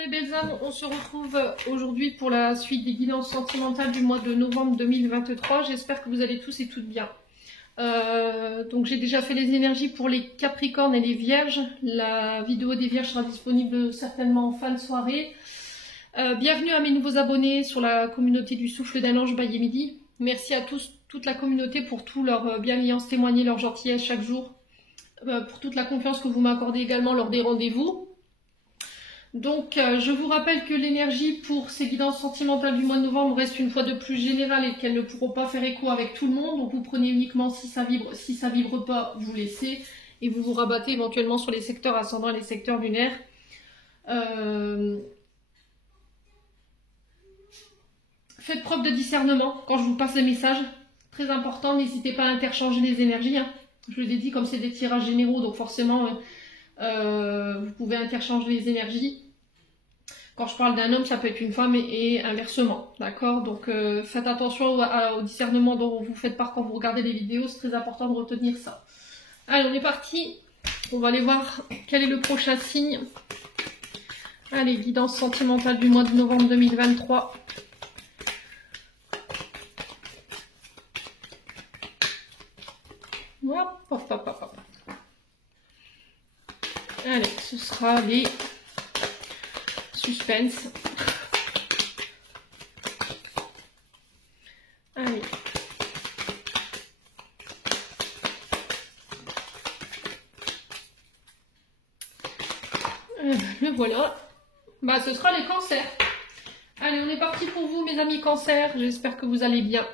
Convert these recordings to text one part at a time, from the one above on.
mes belles âmes, on se retrouve aujourd'hui pour la suite des guidances sentimentales du mois de novembre 2023. J'espère que vous allez tous et toutes bien. Donc j'ai déjà fait les énergies pour les Capricornes et les Vierges. La vidéo des Vierges sera disponible certainement en fin de soirée. Bienvenue à mes nouveaux abonnés sur la communauté du Souffle d'un Ange by Midi. Merci à tous, toute la communauté pour tout leur bienveillance témoignée, leur gentillesse chaque jour. Pour toute la confiance que vous m'accordez également lors des rendez-vous. Donc, je vous rappelle que l'énergie pour ces guidances sentimentales du mois de novembre reste une fois de plus générale et qu'elles ne pourront pas faire écho avec tout le monde. Donc, vous prenez uniquement si ça vibre pas, vous laissez et vous vous rabattez éventuellement sur les secteurs ascendants et les secteurs lunaires. Faites preuve de discernement quand je vous passe les messages. Très important, n'hésitez pas à interchanger les énergies. Hein. Je l'ai dit, comme c'est des tirages généraux, donc forcément... vous pouvez interchanger les énergies. Quand je parle d'un homme, ça peut être une femme et inversement, d'accord? Donc faites attention au discernement dont vous faites part quand vous regardez les vidéos, c'est très important de retenir ça. Allez, on est parti. On va aller voir quel est le prochain signe. Allez, guidance sentimentale du mois de novembre 2023. Hop, hop, hop, hop, hop. Allez, ce sera les suspense. Allez. Le voilà. Bah, ce sera les cancers. Allez, on est parti pour vous, mes amis cancers. J'espère que vous allez bien.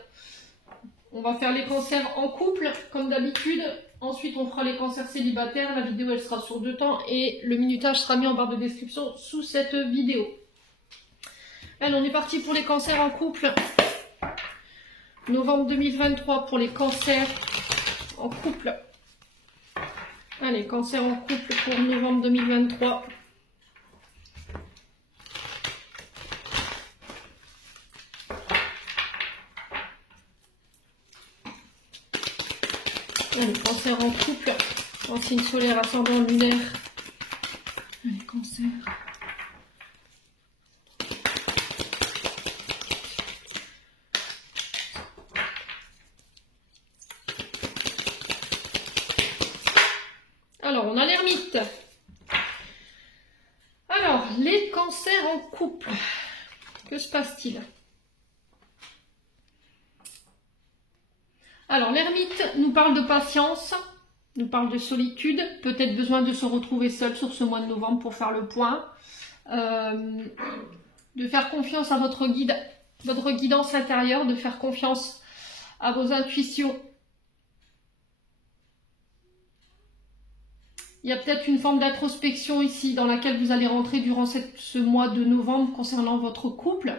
On va faire les cancers en couple, comme d'habitude. Ensuite, on fera les cancers célibataires. La vidéo, elle sera sur 2 temps et le minutage sera mis en barre de description sous cette vidéo. Allez, on est parti pour les cancers en couple. Novembre 2023 pour les cancers en couple. Allez, cancers en couple pour novembre 2023. Allez, cancer en couple, en signe solaire, ascendant, lunaire. Allez, cancer. Alors, on a l'ermite. Alors, les cancers en couple. Que se passe-t-il ? Alors, l'ermite nous parle de patience, nous parle de solitude, peut-être besoin de se retrouver seul sur ce mois de novembre pour faire le point, de faire confiance à votre guidance intérieure, de faire confiance à vos intuitions. Il y a peut-être une forme d'introspection ici dans laquelle vous allez rentrer durant ce mois de novembre concernant votre couple.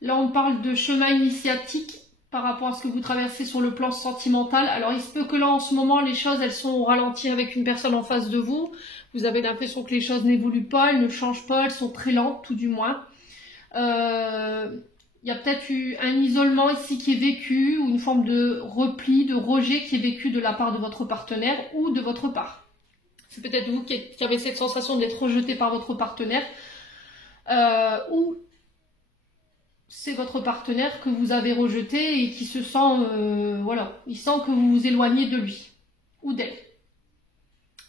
Là, on parle de chemin initiatique par rapport à ce que vous traversez sur le plan sentimental. Alors, il se peut que là, en ce moment, les choses, elles sont au ralenti avec une personne en face de vous. Vous avez l'impression que les choses n'évoluent pas, elles ne changent pas, elles sont très lentes, tout du moins. Il y a peut-être eu un isolement ici qui est vécu, ou une forme de repli, de rejet qui est vécu de la part de votre partenaire ou de votre part. C'est peut-être vous qui avez cette sensation d'être rejeté par votre partenaire, ou c'est votre partenaire que vous avez rejeté et qui se sent, voilà, il sent que vous vous éloignez de lui ou d'elle.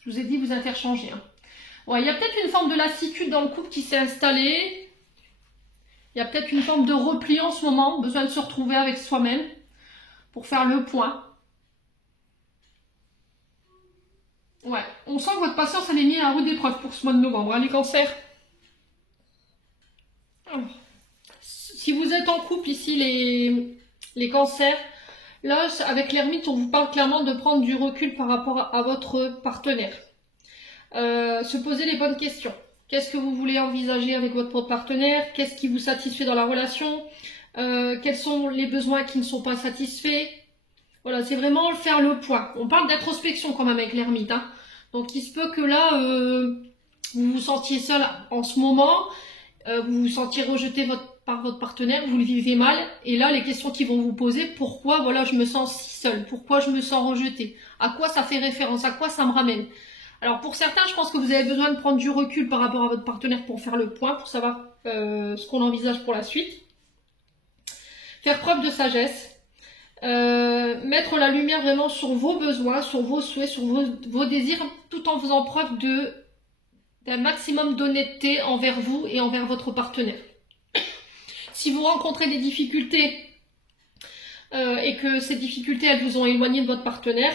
Je vous ai dit, vous interchangez. Hein. Ouais, il y a peut-être une forme de lassitude dans le couple qui s'est installée. Il y a peut-être une forme de repli en ce moment, besoin de se retrouver avec soi-même pour faire le point. Ouais, on sent que votre patience, elle est mise à rude épreuve pour ce mois de novembre, hein, les cancers. Alors. Si vous êtes en couple ici, les cancers, là, avec l'ermite, on vous parle clairement de prendre du recul par rapport à votre partenaire. Se poser les bonnes questions. Qu'est-ce que vous voulez envisager avec votre partenaire? Qu'est-ce qui vous satisfait dans la relation? Quels sont les besoins qui ne sont pas satisfaits? Voilà, c'est vraiment faire le point. On parle d'introspection quand même avec l'ermite. Hein. Donc, il se peut que là, vous vous sentiez seul en ce moment, vous vous sentiez rejeté par votre partenaire, vous le vivez mal, et là les questions qui vont vous poser, pourquoi voilà je me sens si seule, pourquoi je me sens rejetée, à quoi ça fait référence, à quoi ça me ramène, Alors pour certains, je pense que vous avez besoin de prendre du recul par rapport à votre partenaire pour faire le point, pour savoir ce qu'on envisage pour la suite. Faire preuve de sagesse. Mettre la lumière vraiment sur vos besoins, sur vos souhaits, sur vos désirs, tout en faisant preuve d'un maximum d'honnêteté envers vous et envers votre partenaire. Si vous rencontrez des difficultés et que ces difficultés elles vous ont éloigné de votre partenaire,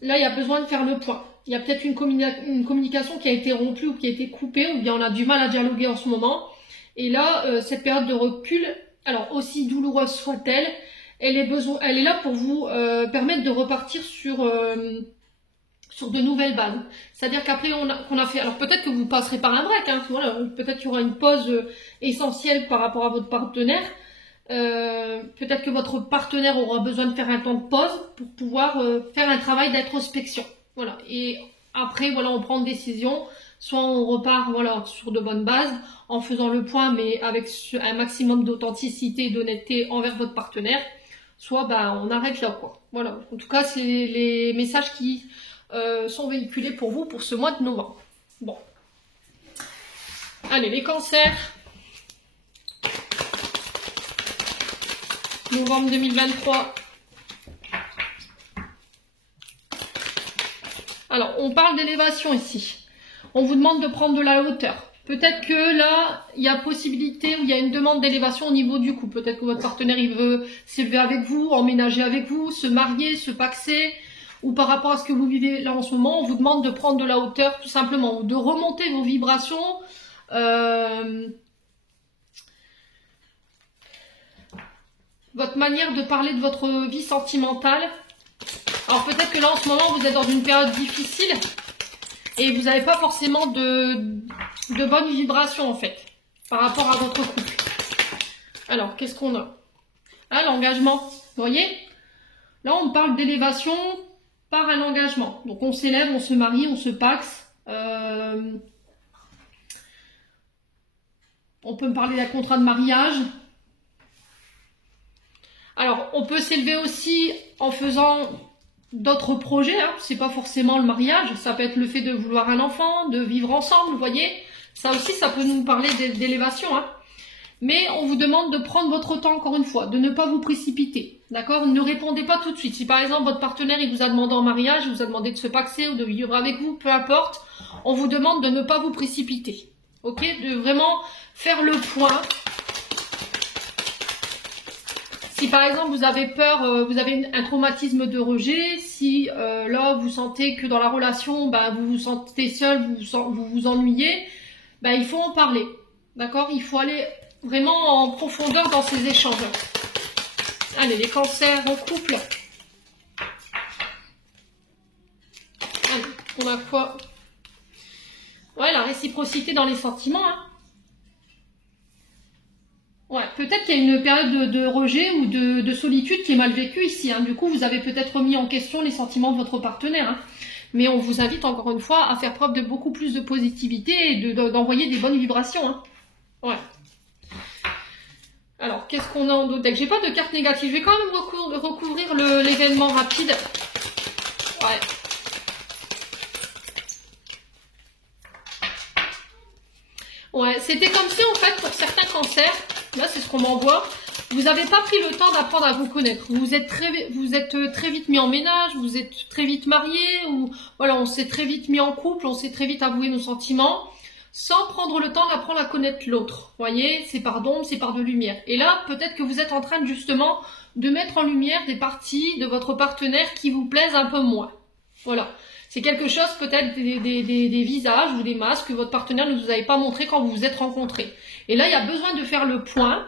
là il y a besoin de faire le point. Il y a peut-être une communication qui a été rompue ou qui a été coupée, ou bien on a du mal à dialoguer en ce moment. Et là, cette période de recul, alors aussi douloureuse soit-elle, elle est là pour vous permettre de repartir sur de nouvelles bases. C'est-à-dire qu'après qu'on a fait, alors peut-être que vous passerez par un break, hein, voilà, peut-être qu'il y aura une pause essentielle par rapport à votre partenaire. Peut-être que votre partenaire aura besoin de faire un temps de pause pour pouvoir faire un travail d'introspection. Voilà. Et après, voilà, on prend une décision. Soit on repart, voilà, sur de bonnes bases, en faisant le point, mais avec un maximum d'authenticité et d'honnêteté envers votre partenaire. Soit, bah, on arrête là, quoi. Voilà. En tout cas, c'est les messages qui sont véhiculés pour vous pour ce mois de novembre. Bon. Allez, les cancers. Novembre 2023. Alors, on parle d'élévation ici. On vous demande de prendre de la hauteur. Peut-être que là, il y a possibilité ou il y a une demande d'élévation au niveau du couple. Peut-être que votre partenaire, il veut s'élever avec vous, emménager avec vous, se marier, se paxer. Ou par rapport à ce que vous vivez là en ce moment, on vous demande de prendre de la hauteur tout simplement. Ou de remonter vos vibrations. Votre manière de parler de votre vie sentimentale. Alors peut-être que là en ce moment vous êtes dans une période difficile et vous n'avez pas forcément de bonnes vibrations en fait par rapport à votre couple. Alors qu'est-ce qu'on a? Ah, l'engagement, vous voyez? Là on parle d'élévation par un engagement. Donc on s'élève, on se marie, on se paxe. On peut me parler d'un contrat de mariage. Alors on peut s'élever aussi en faisant d'autres projets, hein. C'est pas forcément le mariage, ça peut être le fait de vouloir un enfant, de vivre ensemble, vous voyez. Ça aussi, ça peut nous parler d'élévation, hein. Mais on vous demande de prendre votre temps encore une fois, de ne pas vous précipiter, d'accord? Ne répondez pas tout de suite. Si par exemple votre partenaire il vous a demandé en mariage, il vous a demandé de se paxer ou de vivre avec vous, peu importe, on vous demande de ne pas vous précipiter, ok? De vraiment faire le point. Si par exemple vous avez peur, vous avez un traumatisme de rejet, si là vous sentez que dans la relation, bah, vous vous sentez seul, vous vous ennuyez, bah, il faut en parler, d'accord? Il faut aller vraiment en profondeur dans ces échanges. Allez, les cancers en couple. Allez, on a quoi? Ouais, la réciprocité dans les sentiments, hein. Ouais, peut-être qu'il y a une période de rejet ou de solitude qui est mal vécue ici, hein. Du coup, vous avez peut-être remis en question les sentiments de votre partenaire, hein. Mais on vous invite encore une fois à faire preuve de beaucoup plus de positivité et d'envoyer des bonnes vibrations, hein. Ouais. Alors, qu'est-ce qu'on a en d'autre deck? J'ai pas de carte négative. Je vais quand même recouvrir l'événement rapide. Ouais. Ouais, c'était comme si en fait pour certains cancers, là c'est ce qu'on m'envoie, vous n'avez pas pris le temps d'apprendre à vous connaître. Vous êtes très vite mis en ménage, vous êtes très vite marié, ou voilà, on s'est très vite mis en couple, on s'est très vite avoué nos sentiments, sans prendre le temps d'apprendre à connaître l'autre. Vous voyez, c'est par d'ombre, c'est par de lumière. Et là, peut-être que vous êtes en train justement de mettre en lumière des parties de votre partenaire qui vous plaisent un peu moins. Voilà. C'est quelque chose, peut-être des visages ou des masques que votre partenaire ne vous avait pas montré quand vous vous êtes rencontrés. Et là, il y a besoin de faire le point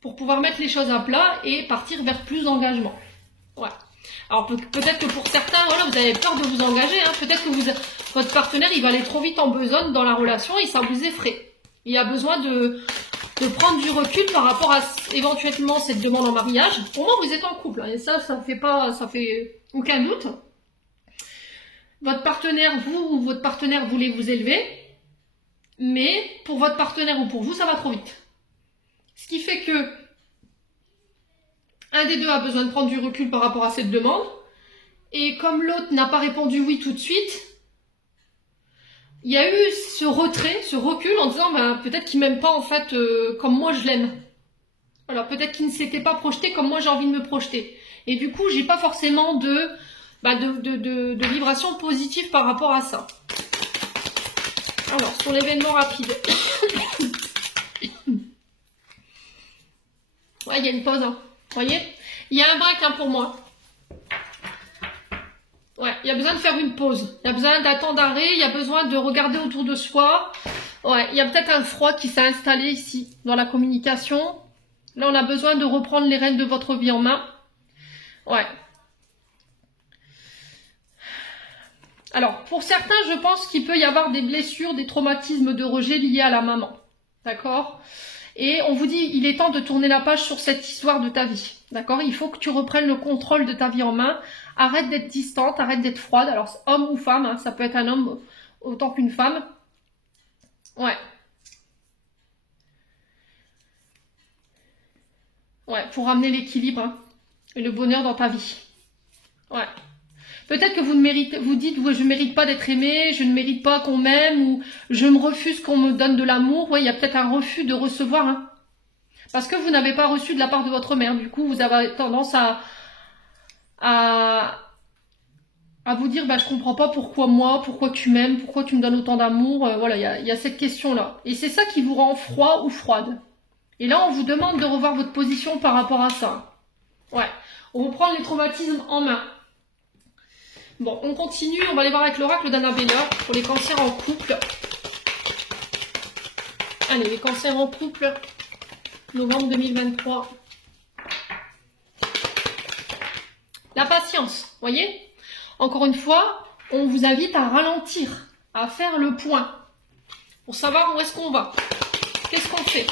pour pouvoir mettre les choses à plat et partir vers plus d'engagement. Ouais. Alors peut-être que pour certains, voilà, vous avez peur de vous engager, hein. Peut-être que votre partenaire, il va aller trop vite en besogne dans la relation et ça vous effraie. Il y a besoin de prendre du recul par rapport à éventuellement cette demande en mariage. Au moins, vous êtes en couple, hein, et ça fait aucun doute. Votre partenaire, vous ou votre partenaire voulez vous élever, mais pour votre partenaire ou pour vous, ça va trop vite. Ce qui fait que un des deux a besoin de prendre du recul par rapport à cette demande, Et comme l'autre n'a pas répondu oui tout de suite, il y a eu ce retrait, ce recul en disant ben, peut-être qu'il m'aime pas en fait comme moi je l'aime. Voilà, peut-être qu'il ne s'était pas projeté comme moi j'ai envie de me projeter. Et du coup, j'ai pas forcément de vibrations positives par rapport à ça. Alors, sur l'événement rapide. Ouais, il y a une pause, hein. Vous voyez? Il y a un break hein, pour moi. Ouais, il y a besoin de faire une pause. Il y a besoin d'un temps d'arrêt, il y a besoin de regarder autour de soi. Ouais, il y a peut-être un froid qui s'est installé ici, dans la communication. Là, on a besoin de reprendre les rênes de votre vie en main. Ouais. Alors, pour certains, je pense qu'il peut y avoir des blessures, des traumatismes de rejet liés à la maman. D'accord? Et on vous dit, il est temps de tourner la page sur cette histoire de ta vie. D'accord? Il faut que tu reprennes le contrôle de ta vie en main. Arrête d'être distante, arrête d'être froide. Alors, homme ou femme, hein, ça peut être un homme autant qu'une femme. Ouais. Ouais, pour ramener l'équilibre hein, et le bonheur dans ta vie. Ouais. Peut-être que vous dites, ouais, je ne mérite pas d'être aimé, je ne mérite pas qu'on m'aime, ou je me refuse qu'on me donne de l'amour. Ouais, il y a peut-être un refus de recevoir. Hein. Parce que vous n'avez pas reçu de la part de votre mère. Du coup, vous avez tendance à vous dire, bah, je comprends pas pourquoi moi, pourquoi tu m'aimes, pourquoi tu me donnes autant d'amour. Voilà, il y a cette question-là. Et c'est ça qui vous rend froid ou froide. Et là, on vous demande de revoir votre position par rapport à ça. Ouais, on vous prend les traumatismes en main. Bon, on continue, on va aller voir avec l'oracle d'Annabella pour les cancers en couple. Allez, les cancers en couple, novembre 2023. La patience, voyez? Encore une fois, on vous invite à ralentir, à faire le point, pour savoir où est-ce qu'on va. Qu'est-ce qu'on fait?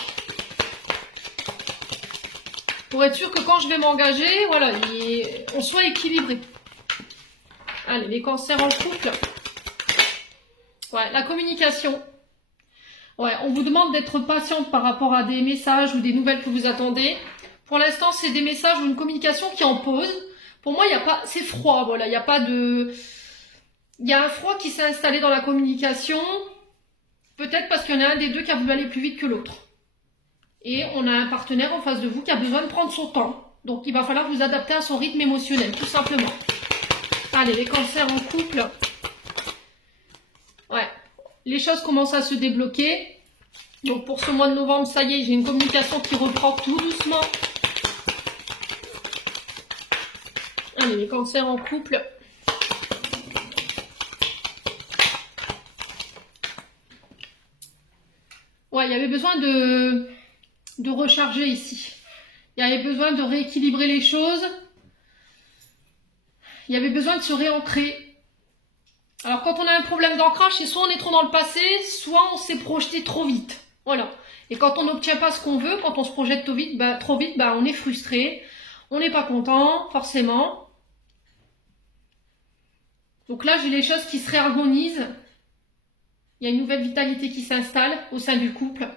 Pour être sûr que quand je vais m'engager, voilà, on soit équilibré. Allez, les cancers en couple. Ouais, la communication. Ouais, on vous demande d'être patiente par rapport à des messages ou des nouvelles que vous attendez. Pour l'instant, c'est des messages ou une communication qui est en pause. Pour moi, il n'y a pas, c'est froid, voilà, il n'y a pas de... Il y a un froid qui s'est installé dans la communication. Peut-être parce qu'il y en a un des deux qui a voulu aller plus vite que l'autre. Et on a un partenaire en face de vous qui a besoin de prendre son temps. Donc, il va falloir vous adapter à son rythme émotionnel, tout simplement. Allez, les cancers en couple. Ouais, les choses commencent à se débloquer. Donc pour ce mois de novembre, ça y est, j'ai une communication qui reprend tout doucement. Allez, les cancers en couple. Ouais, il y avait besoin de recharger ici. Il y avait besoin de rééquilibrer les choses. Il y avait besoin de se réancrer. Alors quand on a un problème d'ancrage, c'est soit on est trop dans le passé, soit on s'est projeté trop vite. Voilà. Et quand on n'obtient pas ce qu'on veut, quand on se projette trop vite, on est frustré, on n'est pas content, forcément. Donc là, j'ai les choses qui se réharmonisent. Il y a une nouvelle vitalité qui s'installe au sein du couple.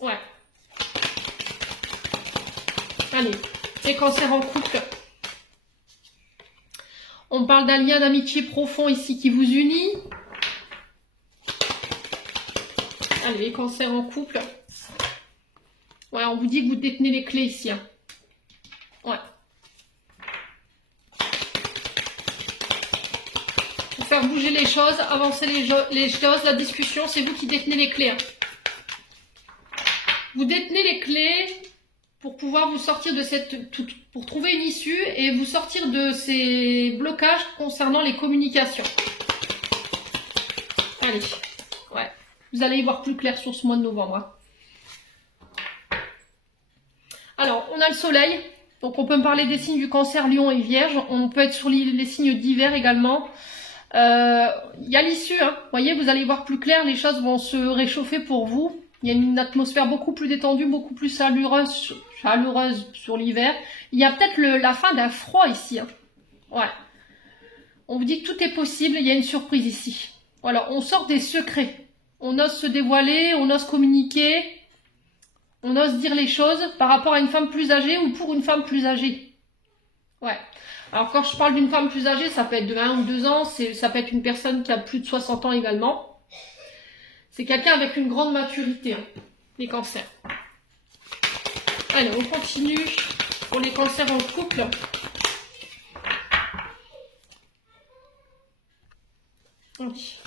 Ouais. Allez, les cancers en couple. On parle d'un lien d'amitié profond ici qui vous unit. Allez, les cancers en couple. Ouais, on vous dit que vous détenez les clés ici. Hein. Ouais. Pour faire bouger les choses, avancer les choses, la discussion, c'est vous qui détenez les clés. Hein. Vous détenez les clés pour pouvoir vous sortir de pour trouver une issue et vous sortir de ces blocages concernant les communications. Allez, ouais, vous allez y voir plus clair sur ce mois de novembre. Hein. Alors, on a le soleil, donc on peut me parler des signes du cancer, lion et vierge. On peut être sur les signes d'hiver également. Il y a l'issue, hein. Vous voyez, vous allez y voir plus clair, les choses vont se réchauffer pour vous. Il y a une atmosphère beaucoup plus détendue, beaucoup plus chaleureuse sur l'hiver. Il y a peut-être la fin d'un froid ici. Hein. Ouais. On vous dit que tout est possible, il y a une surprise ici. Voilà, on sort des secrets. On ose se dévoiler, on ose communiquer, on ose dire les choses par rapport à une femme plus âgée ou pour une femme plus âgée. Ouais. Alors quand je parle d'une femme plus âgée, ça peut être de 1 ou 2 ans, ça peut être une personne qui a plus de 60 ans également. C'est quelqu'un avec une grande maturité, hein, les cancers. Allez, on continue pour les cancers en couple. Oui.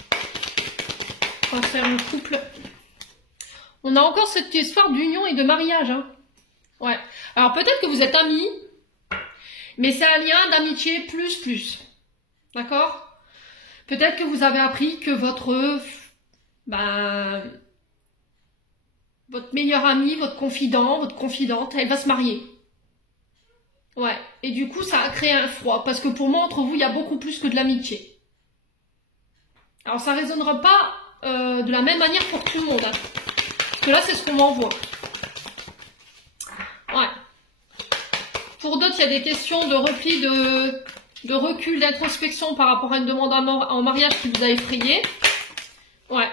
Cancer en couple. On a encore cette histoire d'union et de mariage. Hein. Ouais. Alors peut-être que vous êtes amis, mais c'est un lien d'amitié plus. D'accord? Peut-être que vous avez appris que votre meilleur ami, votre confident, votre confidente, elle va se marier. Ouais. Et du coup, ça a créé un froid. Parce que pour moi, entre vous, il y a beaucoup plus que de l'amitié. Alors, ça ne résonnera pas de la même manière pour tout le monde. Hein. Parce que là, c'est ce qu'on m'envoie. Ouais. Pour d'autres, il y a des questions de repli, de recul, d'introspection par rapport à une demande en mariage qui vous a effrayé. Ouais.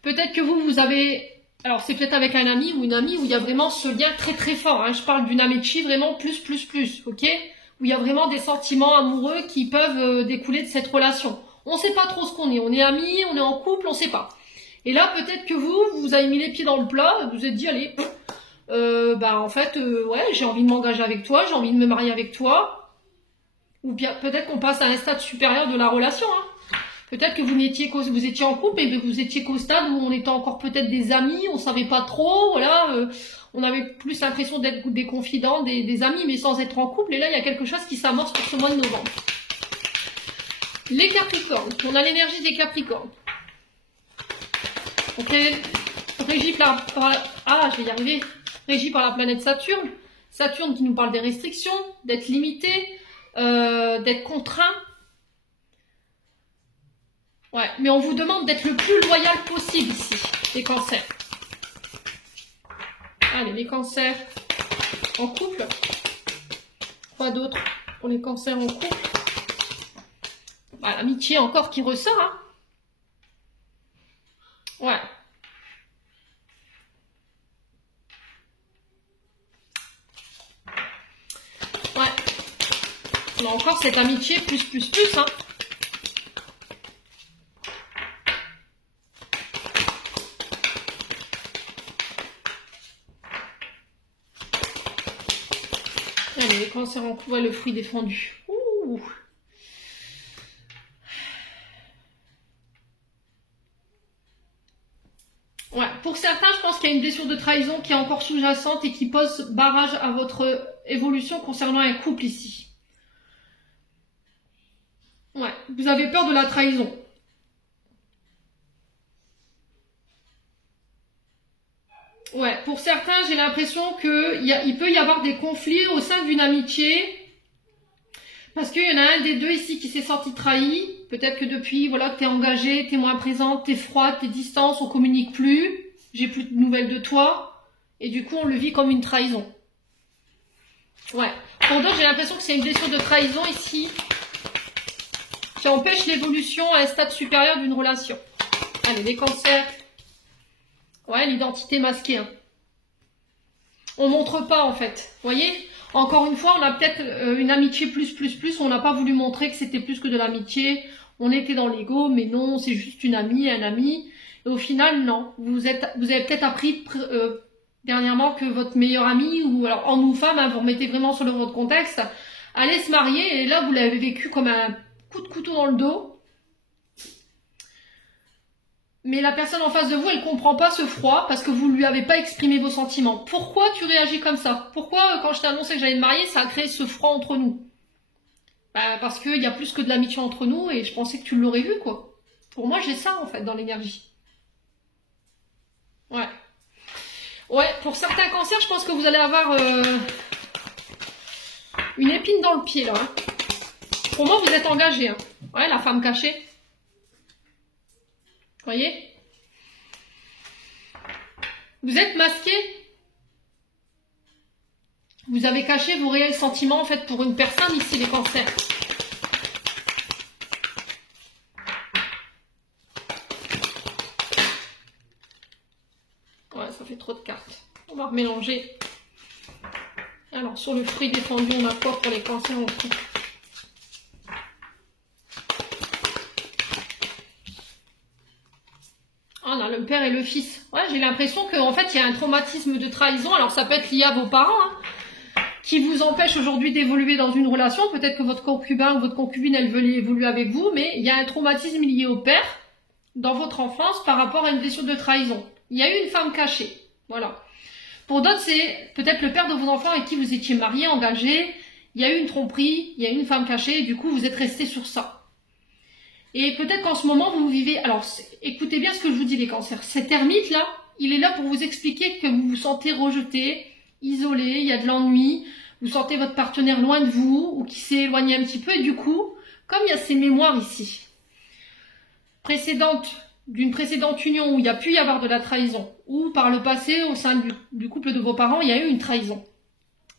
Peut-être que vous avez... Alors, c'est peut-être avec un ami ou une amie où il y a vraiment ce lien très fort. Hein. Je parle d'une amitié vraiment plus, ok? Où il y a vraiment des sentiments amoureux qui peuvent découler de cette relation. On ne sait pas trop ce qu'on est. On est amis, on est en couple, on ne sait pas. Et là, peut-être que vous avez mis les pieds dans le plat, vous vous êtes dit, allez, en fait, ouais, j'ai envie de m'engager avec toi, j'ai envie de me marier avec toi. Ou bien peut-être qu'on passe à un stade supérieur de la relation. Hein. Peut-être que vous étiez en couple et que vous étiez qu'au stade où on était encore peut-être des amis, on savait pas trop, voilà, on avait plus l'impression d'être des confidents, des amis, mais sans être en couple. Et là, il y a quelque chose qui s'amorce pour ce mois de novembre. Les Capricornes, on a l'énergie des Capricornes. Ok, régi par je vais y arriver. Régi par la planète Saturne. Saturne qui nous parle des restrictions, d'être limité, d'être contraint. Ouais, mais on vous demande d'être le plus loyal possible ici, les cancers. Allez, les cancers en couple. Quoi d'autre pour les cancers en couple? Bah, l'amitié encore qui ressort, hein. Ouais. Ouais. On a encore cette amitié plus, hein. Allez, les cancers en couple, ouais, le fruit défendu. Ouh. Ouais, pour certains, je pense qu'il y a une blessure de trahison qui est encore sous-jacente et qui pose barrage à votre évolution concernant un couple ici. Ouais, vous avez peur de la trahison. Ouais, pour certains, j'ai l'impression qu'il peut y avoir des conflits au sein d'une amitié. Parce qu'il y en a un des deux ici qui s'est senti trahi. Peut-être que depuis, voilà, que t'es engagé, t'es moins présente, t'es froide, t'es distante, on communique plus. J'ai plus de nouvelles de toi. Et du coup, on le vit comme une trahison. Ouais. Pour d'autres, j'ai l'impression que c'est une blessure de trahison ici. Qui empêche l'évolution à un stade supérieur d'une relation. Allez, les cancers. Ouais, l'identité masquée. Hein. On montre pas, en fait. Vous voyez ? Encore une fois, on a peut-être une amitié plus. On n'a pas voulu montrer que c'était plus que de l'amitié. On était dans l'ego, mais non, c'est juste une amie, un ami. Et au final, non. Vous avez peut-être appris dernièrement que votre meilleur ami, ou alors en nous femmes, hein, vous remettez vraiment sur votre contexte, allait se marier, et là, vous l'avez vécu comme un coup de couteau dans le dos. Mais la personne en face de vous, elle comprend pas ce froid parce que vous lui avez pas exprimé vos sentiments. Pourquoi tu réagis comme ça? Pourquoi, quand je t'ai annoncé que j'allais me marier, ça a créé ce froid entre nous? Bah, parce qu'il y a plus que de l'amitié entre nous et je pensais que tu l'aurais vu, quoi. Pour moi, j'ai ça, en fait, dans l'énergie. Ouais. Ouais, pour certains cancers, je pense que vous allez avoir une épine dans le pied, là. Hein. Pour moi, vous êtes engagé. Hein. Ouais, la femme cachée. Voyez? Vous êtes masqué. Vous avez caché vos réels sentiments en fait pour une personne ici, les cancers. Ouais, ça fait trop de cartes. On va remélanger. Alors, sur le fruit défendu, on a quoi pour les cancers en couple? On a le père et le fils. Ouais, j'ai l'impression qu'en fait, il y a un traumatisme de trahison. Alors, ça peut être lié à vos parents, hein, qui vous empêche aujourd'hui d'évoluer dans une relation. Peut-être que votre concubin ou votre concubine, elle veut évoluer avec vous, mais il y a un traumatisme lié au père dans votre enfance par rapport à une blessure de trahison. Il y a eu une femme cachée. Voilà. Pour d'autres, c'est peut-être le père de vos enfants avec qui vous étiez marié, engagé. Il y a eu une tromperie, il y a eu une femme cachée, et du coup, vous êtes resté sur ça. Et peut-être qu'en ce moment, vous vivez... Alors, écoutez bien ce que je vous dis, les cancers. Cet ermite-là, il est là pour vous expliquer que vous vous sentez rejeté, isolé, il y a de l'ennui, vous sentez votre partenaire loin de vous, ou qui s'est éloigné un petit peu, et du coup, comme il y a ces mémoires ici, d'une précédente union où il y a pu y avoir de la trahison, ou par le passé, au sein du couple de vos parents, il y a eu une trahison.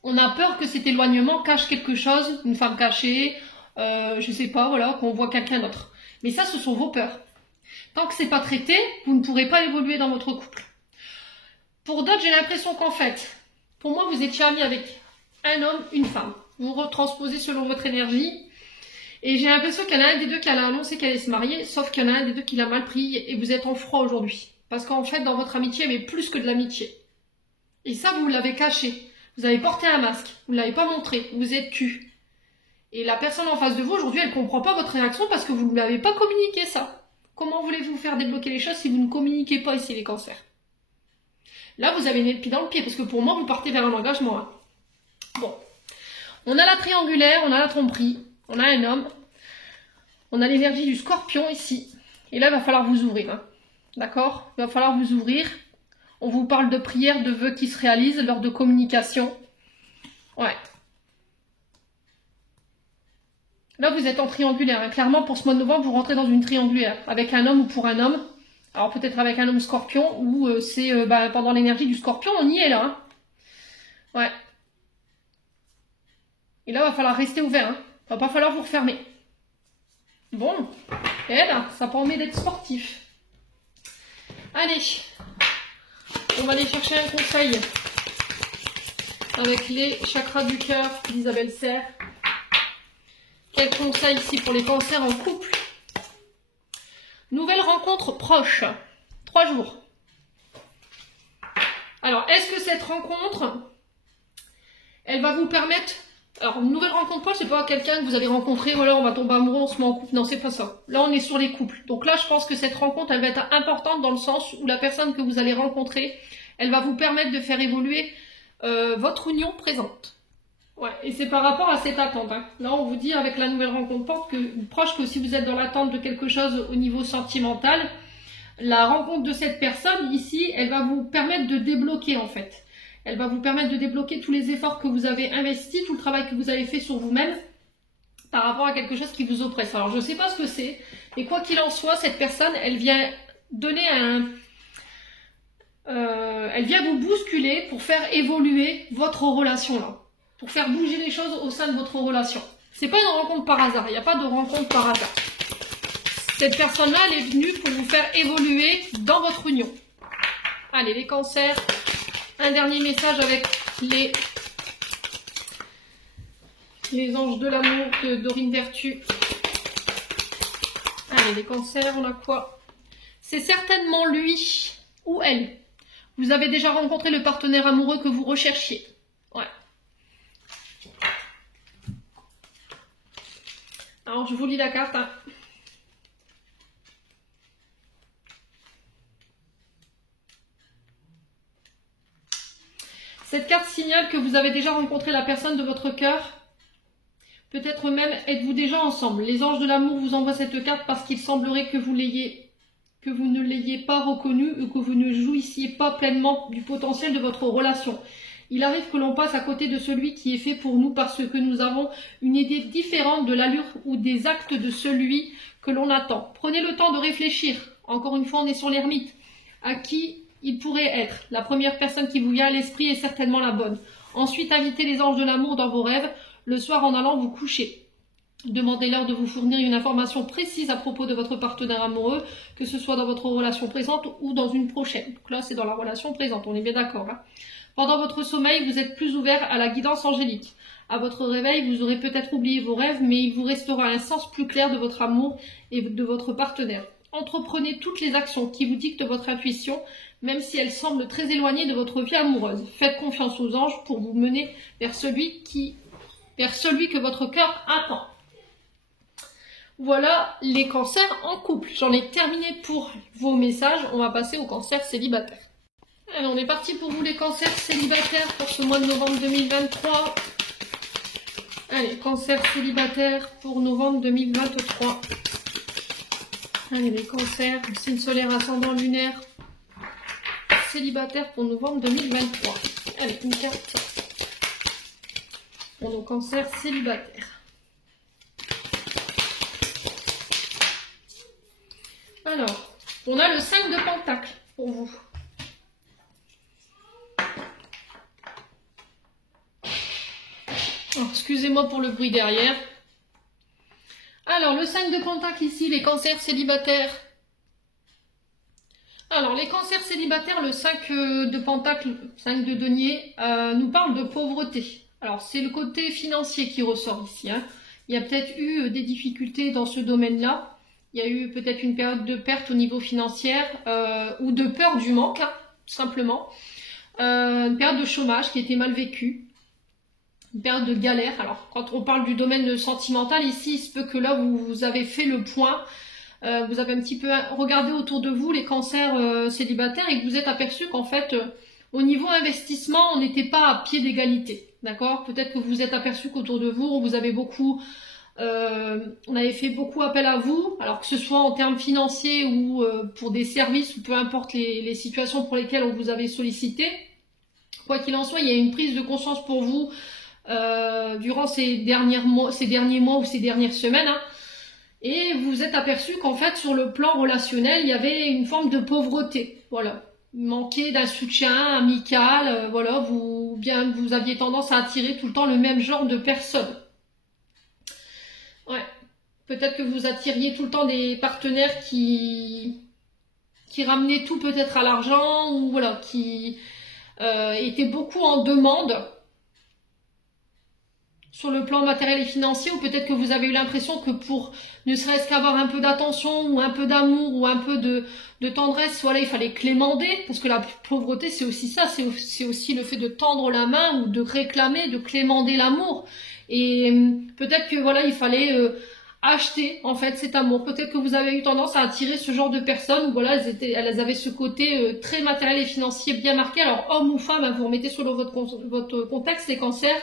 On a peur que cet éloignement cache quelque chose, une femme cachée, je sais pas, voilà, qu'on voit quelqu'un d'autre. Mais ça, ce sont vos peurs. Tant que c'est pas traité, vous ne pourrez pas évoluer dans votre couple. Pour d'autres, j'ai l'impression qu'en fait, pour moi, vous étiez amis avec un homme, une femme. Vous retransposez selon votre énergie. Et j'ai l'impression qu'il y en a un des deux qui allait annoncer qu'elle allait se marier, sauf qu'il y en a un des deux qui l'a mal pris et vous êtes en froid aujourd'hui. Parce qu'en fait, dans votre amitié, il y avait plus que de l'amitié. Et ça, vous l'avez caché. Vous avez porté un masque. Vous ne l'avez pas montré. Vous vous êtes tu. Et la personne en face de vous, aujourd'hui, elle ne comprend pas votre réaction parce que vous ne lui avez pas communiqué ça. Comment voulez-vous faire débloquer les choses si vous ne communiquez pas ici les cancers? Là, vous avez mis le pied dans le pied parce que pour moi, vous partez vers un engagement. Hein. Bon. On a la triangulaire, on a la tromperie, on a un homme. On a l'énergie du scorpion ici. Et là, il va falloir vous ouvrir. Hein. D'accord? Il va falloir vous ouvrir. On vous parle de prières, de vœux qui se réalisent lors de communication. Ouais. Là, vous êtes en triangulaire. Hein. Clairement, pour ce mois de novembre, vous rentrez dans une triangulaire. Avec un homme ou pour un homme. Alors, peut-être avec un homme scorpion ou c'est pendant l'énergie du scorpion, on y est là. Hein. Ouais. Et là, il va falloir rester ouvert. Hein. Il va pas falloir vous refermer. Bon. Et là, ça permet d'être sportif. Allez. On va aller chercher un conseil. Avec les chakras du cœur d'Isabelle Serre. Quel conseil ici pour les cancers en couple? Nouvelle rencontre proche. 3 jours. Alors, est-ce que cette rencontre, elle va vous permettre... Alors, une nouvelle rencontre proche, c'est pas quelqu'un que vous allez rencontrer, voilà, on va tomber amoureux, on se met en couple. Non, c'est pas ça. Là, on est sur les couples. Donc là, je pense que cette rencontre, elle va être importante dans le sens où la personne que vous allez rencontrer, elle va vous permettre de faire évoluer votre union présente. Ouais, et c'est par rapport à cette attente. Hein. Là, on vous dit avec la nouvelle rencontre proche que si vous êtes dans l'attente de quelque chose au niveau sentimental, la rencontre de cette personne ici, elle va vous permettre de débloquer en fait. Elle va vous permettre de débloquer tous les efforts que vous avez investis, tout le travail que vous avez fait sur vous-même par rapport à quelque chose qui vous oppresse. Alors, je ne sais pas ce que c'est, mais quoi qu'il en soit, cette personne, elle vient donner elle vient vous bousculer pour faire évoluer votre relation là. Pour faire bouger les choses au sein de votre relation. C'est pas une rencontre par hasard, il n'y a pas de rencontre par hasard. Cette personne-là, elle est venue pour vous faire évoluer dans votre union. Allez, les cancers, un dernier message avec les anges de l'amour de Dorine Vertu. Allez, les cancers, on a quoi? C'est certainement lui ou elle. Vous avez déjà rencontré le partenaire amoureux que vous recherchiez. Ouais. Alors, je vous lis la carte. Hein. Cette carte signale que vous avez déjà rencontré la personne de votre cœur. Peut-être même êtes-vous déjà ensemble. Les anges de l'amour vous envoient cette carte parce qu'il semblerait que vous ne l'ayez pas reconnu ou que vous ne jouissiez pas pleinement du potentiel de votre relation. Il arrive que l'on passe à côté de celui qui est fait pour nous parce que nous avons une idée différente de l'allure ou des actes de celui que l'on attend. Prenez le temps de réfléchir. Encore une fois, on est sur l'ermite. À qui il pourrait être? La première personne qui vous vient à l'esprit est certainement la bonne. Ensuite, invitez les anges de l'amour dans vos rêves le soir en allant vous coucher. Demandez-leur de vous fournir une information précise à propos de votre partenaire amoureux, que ce soit dans votre relation présente ou dans une prochaine. Donc là, c'est dans la relation présente, on est bien d'accord. Hein. Pendant votre sommeil, vous êtes plus ouvert à la guidance angélique. À votre réveil, vous aurez peut-être oublié vos rêves, mais il vous restera un sens plus clair de votre amour et de votre partenaire. Entreprenez toutes les actions qui vous dictent votre intuition, même si elles semblent très éloignées de votre vie amoureuse. Faites confiance aux anges pour vous mener vers celui que votre cœur attend. Voilà les cancers en couple. J'en ai terminé pour vos messages. On va passer aux cancers célibataires. Alors, on est parti pour vous les cancers célibataires pour ce mois de novembre 2023. Allez, cancers célibataires pour novembre 2023. Allez, les cancers, signe solaire, ascendant lunaire, célibataire pour novembre 2023. Allez, une carte pour nos cancers célibataires. Alors, on a le 5 de Pentacle pour vous. Excusez-moi pour le bruit derrière. Alors, le 5 de Pentacle ici, les cancers célibataires. Alors, les cancers célibataires, le 5 de Pentacle, 5 de denier, nous parle de pauvreté. Alors, c'est le côté financier qui ressort ici. Hein. Il y a peut-être eu des difficultés dans ce domaine-là. Il y a eu peut-être une période de perte au niveau financier ou de peur du manque, hein, tout simplement. Une période de chômage qui était mal vécue. Une période de galère. Alors, quand on parle du domaine sentimental, ici, il se peut que là, vous avez fait le point. Vous avez un petit peu regardé autour de vous les cancers célibataires et que vous êtes aperçu qu'en fait, au niveau investissement, on n'était pas à pied d'égalité. D'accord? Peut-être que vous vous êtes aperçu qu'autour de vous, on avait fait beaucoup appel à vous, alors que ce soit en termes financiers ou pour des services, ou peu importe les situations pour lesquelles on vous avait sollicité. Quoi qu'il en soit, il y a une prise de conscience pour vous durant ces derniers mois ou ces dernières semaines. Hein, et vous êtes aperçu qu'en fait, sur le plan relationnel, il y avait une forme de pauvreté. Voilà. Manquer d'un soutien amical, voilà, vous aviez tendance à attirer tout le temps le même genre de personnes. Ouais. Peut-être que vous attiriez tout le temps des partenaires qui ramenaient tout peut-être à l'argent ou voilà, qui étaient beaucoup en demande sur le plan matériel et financier, ou peut-être que vous avez eu l'impression que pour ne serait-ce qu'avoir un peu d'attention ou un peu d'amour ou un peu de tendresse, voilà, il fallait clémenter, parce que la pauvreté c'est aussi ça, c'est aussi le fait de tendre la main ou de réclamer, de clémenter l'amour. Et peut-être que voilà, il fallait acheter en fait cet amour. Peut-être que vous avez eu tendance à attirer ce genre de personnes, voilà, elles avaient ce côté très matériel et financier bien marqué. Alors homme ou femme, hein, vous remettez selon votre contexte, les cancers.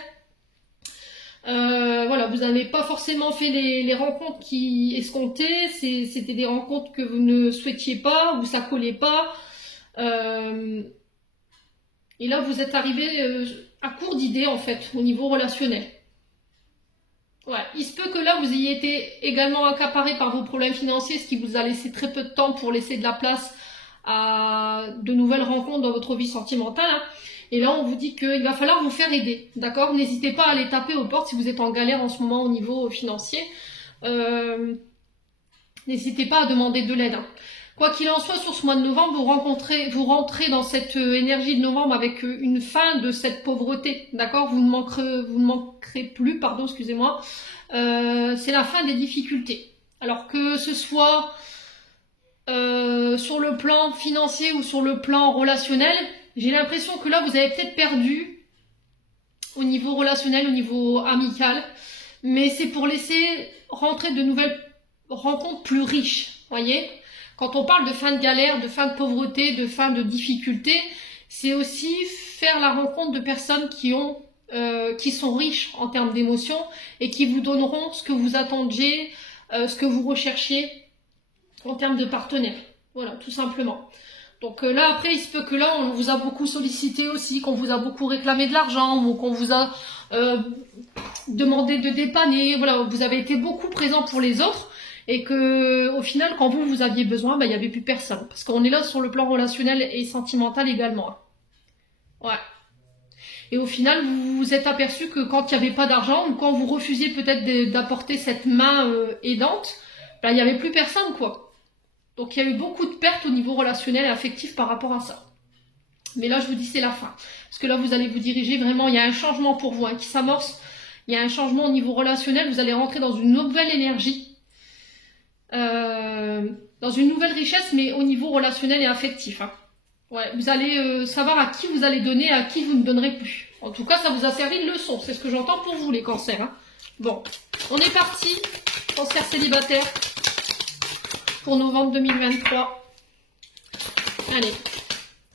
Voilà, vous n'avez pas forcément fait les rencontres qui escomptaient, c'était des rencontres que vous ne souhaitiez pas, ou ça collait pas. Et là, vous êtes arrivé à court d'idées en fait, au niveau relationnel. Ouais, il se peut que là, vous ayez été également accaparé par vos problèmes financiers, ce qui vous a laissé très peu de temps pour laisser de la place à de nouvelles rencontres dans votre vie sentimentale. Hein. Et là, on vous dit qu'il va falloir vous faire aider, d'accord? N'hésitez pas à aller taper aux portes si vous êtes en galère en ce moment au niveau financier. N'hésitez pas à demander de l'aide. Hein. Quoi qu'il en soit, sur ce mois de novembre, vous rentrez dans cette énergie de novembre avec une fin de cette pauvreté, d'accord? Vous ne manquerez plus, pardon, excusez-moi. C'est la fin des difficultés. Alors que ce soit sur le plan financier ou sur le plan relationnel, j'ai l'impression que là, vous avez peut-être perdu au niveau relationnel, au niveau amical, mais c'est pour laisser rentrer de nouvelles rencontres plus riches, voyez. Quand on parle de fin de galère, de fin de pauvreté, de fin de difficulté, c'est aussi faire la rencontre de personnes qui sont riches en termes d'émotions et qui vous donneront ce que vous attendiez, ce que vous recherchiez en termes de partenaire. Voilà, tout simplement. Donc là, après, il se peut que là, on vous a beaucoup sollicité aussi, qu'on vous a beaucoup réclamé de l'argent ou qu'on vous a demandé de dépanner. Voilà, vous avez été beaucoup présent pour les autres et que, au final, quand vous aviez besoin, il n'y avait plus personne. Parce qu'on est là sur le plan relationnel et sentimental également. Ouais. Et au final, vous vous êtes aperçu que quand il n'y avait pas d'argent, ou quand vous refusiez peut-être d'apporter cette main aidante, ben, il n'y avait plus personne, quoi. Donc il y a eu beaucoup de pertes au niveau relationnel et affectif par rapport à ça. Mais là, je vous dis, c'est la fin. Parce que là, vous allez vous diriger vraiment, il y a un changement pour vous qui s'amorce. Il y a un changement au niveau relationnel. Vous allez rentrer dans une nouvelle énergie. Dans une nouvelle richesse, mais au niveau relationnel et affectif. Hein. Ouais, vous allez savoir à qui vous allez donner, à qui vous ne donnerez plus. En tout cas, ça vous a servi de leçon. C'est ce que j'entends pour vous, les cancers. Hein. Bon, on est parti. Cancer célibataire pour novembre 2023. Allez.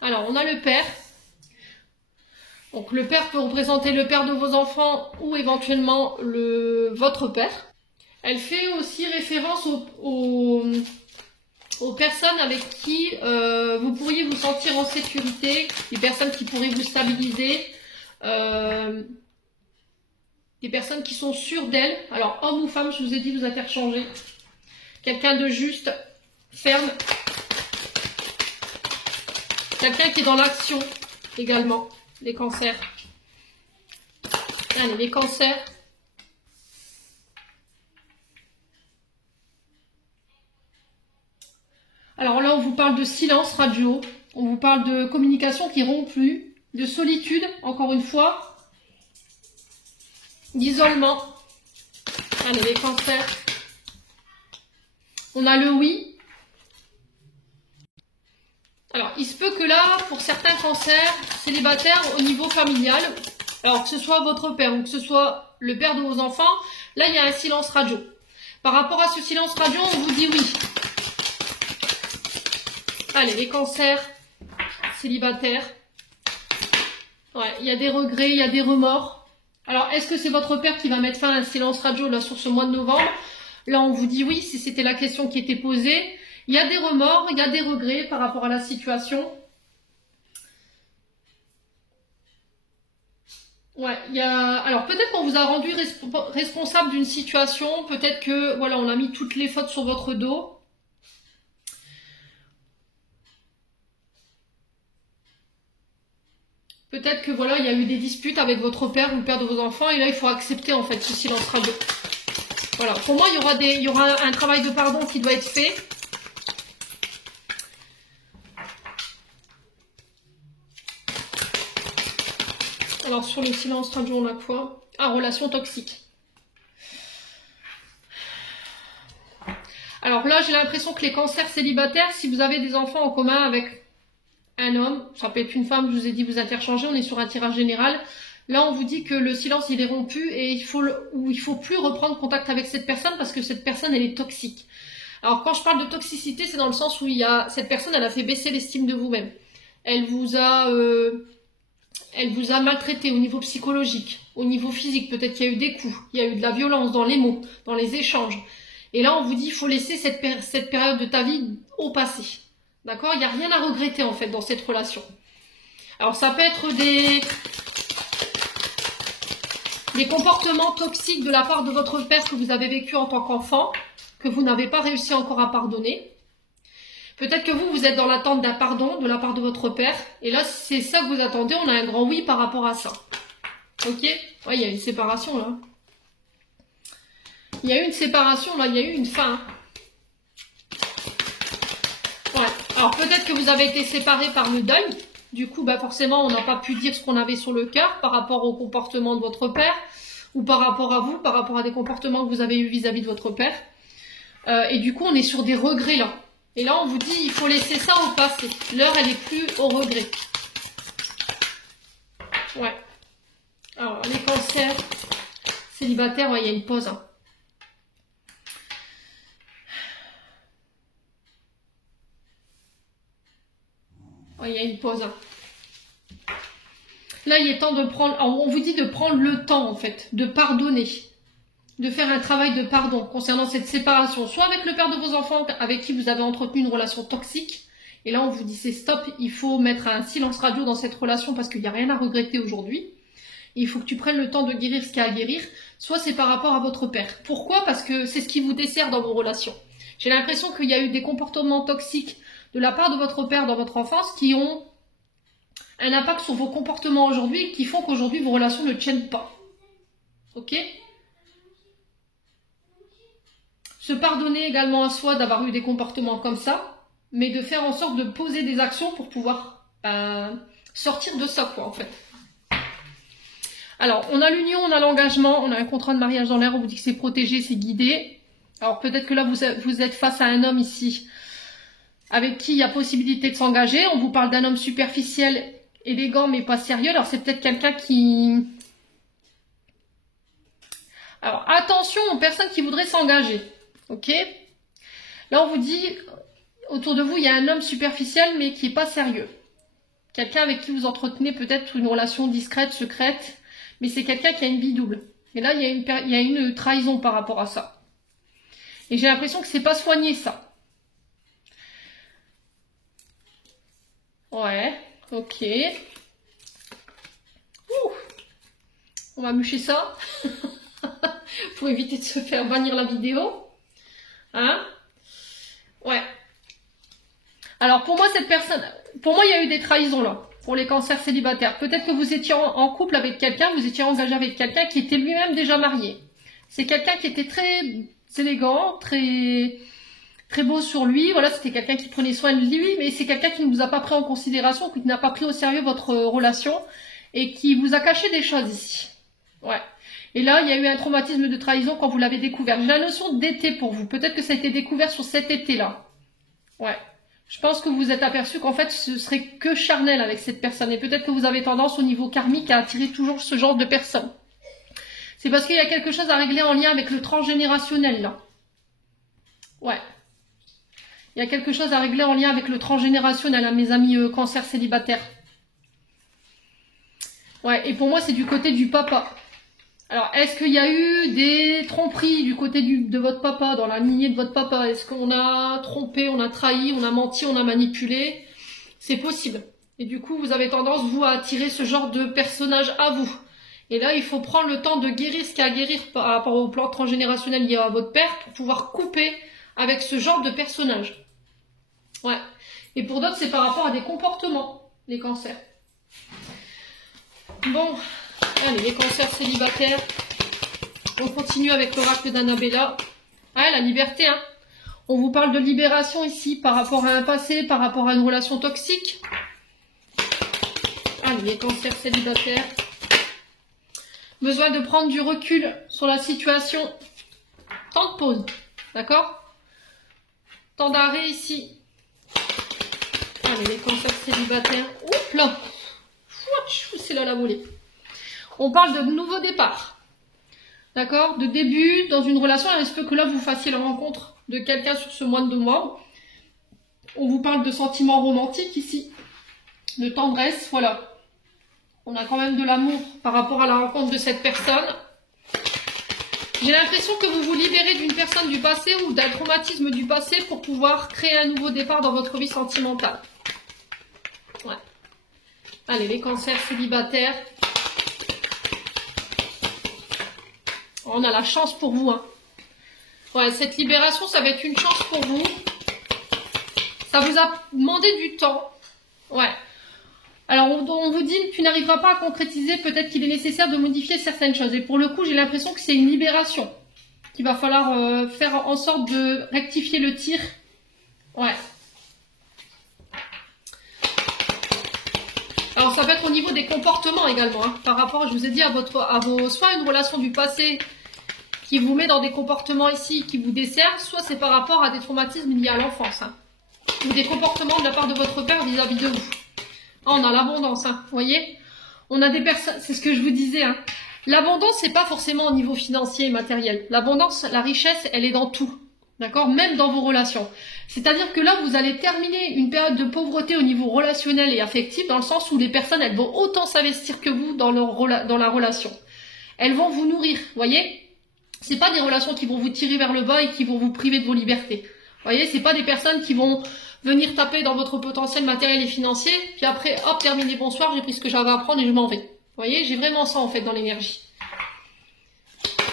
Alors, on a le père. Donc, le père peut représenter le père de vos enfants ou éventuellement votre père. Elle fait aussi référence aux personnes avec qui vous pourriez vous sentir en sécurité, des personnes qui pourraient vous stabiliser, des personnes qui sont sûres d'elles. Alors, homme ou femme, je vous ai dit, vous interchangez. Quelqu'un de juste, ferme. Quelqu'un qui est dans l'action également, les cancers. Allez, les cancers. Alors là, on vous parle de silence radio, on vous parle de communication qui rompt plus, de solitude, encore une fois, d'isolement. Allez, les cancers. On a le oui. Alors, il se peut que là, pour certains cancers célibataires au niveau familial, alors que ce soit votre père ou que ce soit le père de vos enfants, là, il y a un silence radio. Par rapport à ce silence radio, on vous dit oui. Allez, les cancers célibataires. Ouais, il y a des regrets, il y a des remords. Alors, est-ce que c'est votre père qui va mettre fin à un silence radio là sur ce mois de novembre? Là, on vous dit oui, si c'était la question qui était posée. Il y a des remords, il y a des regrets par rapport à la situation. Ouais, il y a... Alors, peut-être qu'on vous a rendu responsable d'une situation. Peut-être que, voilà, on a mis toutes les fautes sur votre dos. Peut-être que voilà, il y a eu des disputes avec votre père ou le père de vos enfants et là il faut accepter en fait ce silence radio. Voilà, pour moi il y aura un travail de pardon qui doit être fait. Alors sur le silence radio on a quoi? Ah, relation toxique. Alors là j'ai l'impression que les cancers célibataires, si vous avez des enfants en commun avec un homme, ça peut être une femme, je vous ai dit vous interchangez, on est sur un tirage général. Là, on vous dit que le silence, il est rompu et il faut plus reprendre contact avec cette personne parce que cette personne, elle est toxique. Alors, quand je parle de toxicité, c'est dans le sens où cette personne, elle a fait baisser l'estime de vous-même. Elle vous a maltraité au niveau psychologique, au niveau physique. Peut-être qu'il y a eu des coups, il y a eu de la violence dans les mots, dans les échanges. Et là, on vous dit, il faut laisser cette période de ta vie au passé. D'accord? Il n'y a rien à regretter en fait dans cette relation. Alors ça peut être des comportements toxiques de la part de votre père que vous avez vécu en tant qu'enfant, que vous n'avez pas réussi encore à pardonner. Peut-être que vous êtes dans l'attente d'un pardon de la part de votre père. Et là, c'est ça que vous attendez, on a un grand oui par rapport à ça. Ok? Ouais, il y a une séparation là. Il y a eu une séparation là, il y a eu une fin. Ouais. Alors peut-être que vous avez été séparés par le deuil. Du coup, bah forcément, on n'a pas pu dire ce qu'on avait sur le cœur par rapport au comportement de votre père ou par rapport à vous, par rapport à des comportements que vous avez eu vis-à-vis de votre père. Et du coup, on est sur des regrets là. Et là, on vous dit, il faut laisser ça au passé. L'heure, elle est plus au regret. Ouais. Alors, les cancers célibataires, ouais, il y a une pause. Hein. Il y a une pause. Là, il est temps de prendre... Alors, on vous dit de prendre le temps, en fait, de pardonner, de faire un travail de pardon concernant cette séparation, soit avec le père de vos enfants avec qui vous avez entretenu une relation toxique, et là, on vous dit c'est stop, il faut mettre un silence radio dans cette relation parce qu'il n'y a rien à regretter aujourd'hui. Il faut que tu prennes le temps de guérir ce qu'il y a à guérir, soit c'est par rapport à votre père. Pourquoi? Parce que c'est ce qui vous dessert dans vos relations. J'ai l'impression qu'il y a eu des comportements toxiques de la part de votre père dans votre enfance qui ont un impact sur vos comportements aujourd'hui qui font qu'aujourd'hui vos relations ne tiennent pas. Ok? Se pardonner également à soi d'avoir eu des comportements comme ça, mais de faire en sorte de poser des actions pour pouvoir sortir de ça, quoi, en fait. Alors, on a l'union, on a l'engagement, on a un contrat de mariage dans l'air, on vous dit que c'est protégé, c'est guidé. Alors, peut-être que là, vous êtes face à un homme ici avec qui il y a possibilité de s'engager. On vous parle d'un homme superficiel, élégant, mais pas sérieux. Alors, c'est peut-être quelqu'un qui... Alors, attention aux personnes qui voudraient s'engager. Ok? Là, on vous dit, autour de vous, il y a un homme superficiel, mais qui n'est pas sérieux. Quelqu'un avec qui vous entretenez peut-être une relation discrète, secrète, mais c'est quelqu'un qui a une vie double. Et là, il y a une trahison par rapport à ça. Et j'ai l'impression que c'est pas soigné, ça. Ouais, ok. Ouh. On va mûcher ça. Pour éviter de se faire bannir la vidéo. Hein? Ouais. Alors, pour moi, cette personne... Pour moi, il y a eu des trahisons, là. Pour les cancers célibataires. Peut-être que vous étiez en couple avec quelqu'un, vous étiez engagé avec quelqu'un qui était lui-même déjà marié. C'est quelqu'un qui était très élégant, très beau sur lui. Voilà, c'était quelqu'un qui prenait soin de lui, mais c'est quelqu'un qui ne vous a pas pris en considération, qui n'a pas pris au sérieux votre relation et qui vous a caché des choses ici. Ouais. Et là, il y a eu un traumatisme de trahison quand vous l'avez découvert. J'ai la notion d'été pour vous. Peut-être que ça a été découvert sur cet été-là. Ouais. Je pense que vous vous êtes aperçu qu'en fait, ce serait que charnel avec cette personne. Et peut-être que vous avez tendance au niveau karmique à attirer toujours ce genre de personnes. C'est parce qu'il y a quelque chose à régler en lien avec le transgénérationnel, là. Ouais. Il y a quelque chose à régler en lien avec le transgénérationnel, hein, mes amis cancer célibataires. Ouais, et pour moi, c'est du côté du papa. Alors, est-ce qu'il y a eu des tromperies du côté de votre papa, dans la lignée de votre papa? Est-ce qu'on a trompé, on a trahi, on a menti, on a manipulé? C'est possible. Et du coup, vous avez tendance, vous, à attirer ce genre de personnage à vous. Et là, il faut prendre le temps de guérir ce qu'il y a à guérir par rapport au plan transgénérationnel lié à votre père pour pouvoir couper avec ce genre de personnage. Ouais. Et pour d'autres, c'est par rapport à des comportements, les cancers. Bon... Allez, les cancers célibataires. On continue avec l'oracle d'Annabella. Ouais, la liberté, hein. On vous parle de libération ici par rapport à un passé, par rapport à une relation toxique. Allez, les cancers célibataires. Besoin de prendre du recul sur la situation. Temps de pause. D'accord? Temps d'arrêt ici. Allez, les cancers célibataires. Oups là. C'est là la volée. On parle de nouveau départ. D'accord? De début dans une relation. Il se peut que là, vous fassiez la rencontre de quelqu'un sur ce mois de novembre. On vous parle de sentiments romantiques ici. De tendresse, voilà. On a quand même de l'amour par rapport à la rencontre de cette personne. J'ai l'impression que vous vous libérez d'une personne du passé ou d'un traumatisme du passé pour pouvoir créer un nouveau départ dans votre vie sentimentale. Ouais. Allez, les cancers célibataires. On a la chance pour vous. Hein. Ouais, cette libération, ça va être une chance pour vous. Ça vous a demandé du temps. Ouais. Alors, on vous dit, tu n'arriveras pas à concrétiser. Peut-être qu'il est nécessaire de modifier certaines choses. Et pour le coup, j'ai l'impression que c'est une libération. Qu'il va falloir faire en sorte de rectifier le tir. Ouais. Alors, ça peut être au niveau des comportements également. Hein, par rapport, je vous ai dit, soit une relation du passé qui vous met dans des comportements ici, qui vous dessert, soit c'est par rapport à des traumatismes liés à l'enfance. Hein, ou des comportements de la part de votre père vis-à-vis de vous. Ah, on a l'abondance, hein, vous voyez. On a des personnes, c'est ce que je vous disais. Hein, l'abondance, c'est pas forcément au niveau financier et matériel. L'abondance, la richesse, elle est dans tout. D'accord? Même dans vos relations. C'est-à-dire que là, vous allez terminer une période de pauvreté au niveau relationnel et affectif, dans le sens où les personnes, elles vont autant s'investir que vous dans la relation. Elles vont vous nourrir, vous voyez? C'est pas des relations qui vont vous tirer vers le bas et qui vont vous priver de vos libertés. Vous voyez? C'est pas des personnes qui vont venir taper dans votre potentiel matériel et financier, puis après, hop, terminé, bonsoir, j'ai pris ce que j'avais à prendre et je m'en vais. Vous voyez? J'ai vraiment ça, en fait, dans l'énergie.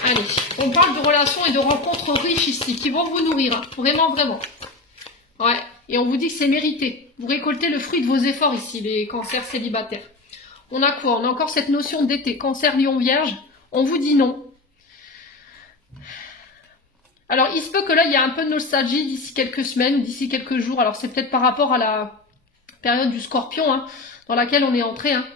Allez, on parle de relations et de rencontres riches ici, qui vont vous nourrir, hein, vraiment, vraiment. Ouais, Et on vous dit que c'est mérité. Vous récoltez le fruit de vos efforts ici, les cancers célibataires. On a quoi? On a encore cette notion d'été. Cancer, Lion, Vierge. On vous dit non. Alors, il se peut que là, il y a un peu de nostalgie d'ici quelques semaines ou d'ici quelques jours. Alors, c'est peut-être par rapport à la période du Scorpion, hein, dans laquelle on est entré. Hein.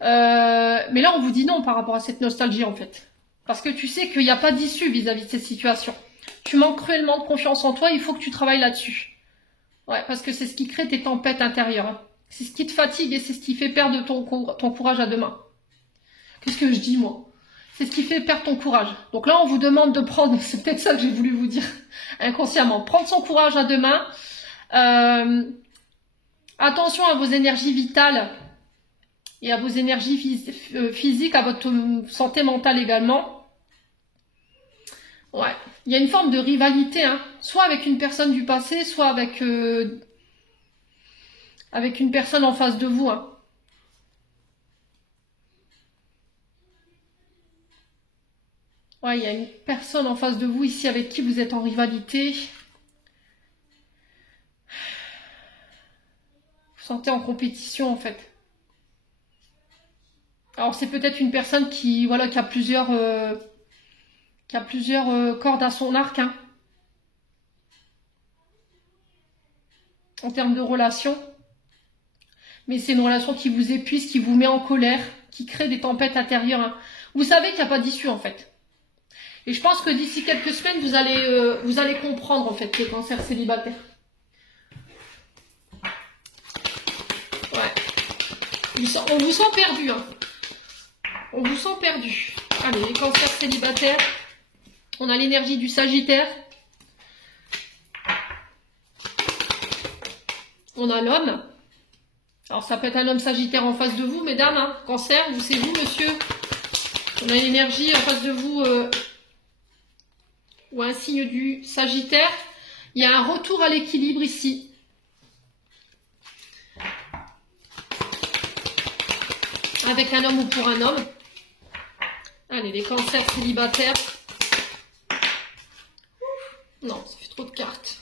Mais là, on vous dit non par rapport à cette nostalgie, en fait. Parce que tu sais qu'il n'y a pas d'issue vis-à-vis de cette situation. Tu manques cruellement de confiance en toi, il faut que tu travailles là-dessus. Ouais, parce que c'est ce qui crée tes tempêtes intérieures. Hein. C'est ce qui te fatigue et c'est ce qui fait perdre ton courage à demain. Qu'est-ce que je dis, moi? C'est ce qui fait perdre ton courage. Donc là, on vous demande de prendre, c'est peut-être ça que j'ai voulu vous dire inconsciemment, prendre son courage à deux mains. Attention à vos énergies vitales et à vos énergies physiques, à votre santé mentale également. Ouais, il y a une forme de rivalité, hein, soit avec une personne du passé, soit avec une personne en face de vous. Hein. Ouais, il y a une personne en face de vous ici avec qui vous êtes en rivalité. Vous sentez en compétition en fait. Alors c'est peut-être une personne qui, voilà, qui a plusieurs cordes à son arc. Hein, en termes de relation. Mais c'est une relation qui vous épuise, qui vous met en colère, qui crée des tempêtes intérieures. Hein. Vous savez qu'il n'y a pas d'issue en fait. Et je pense que d'ici quelques semaines, vous allez comprendre en fait les cancers célibataires. Ouais. On vous sent perdu. Hein. On vous sent perdu. Allez, les cancers célibataires. On a l'énergie du Sagittaire. On a l'homme. Alors ça peut être un homme Sagittaire en face de vous, mesdames. Hein. Cancer, c'est vous, monsieur. On a l'énergie en face de vous... ou un signe du Sagittaire, il y a un retour à l'équilibre ici. Avec un homme ou pour un homme. Allez, les cancers célibataires. Non, ça fait trop de cartes.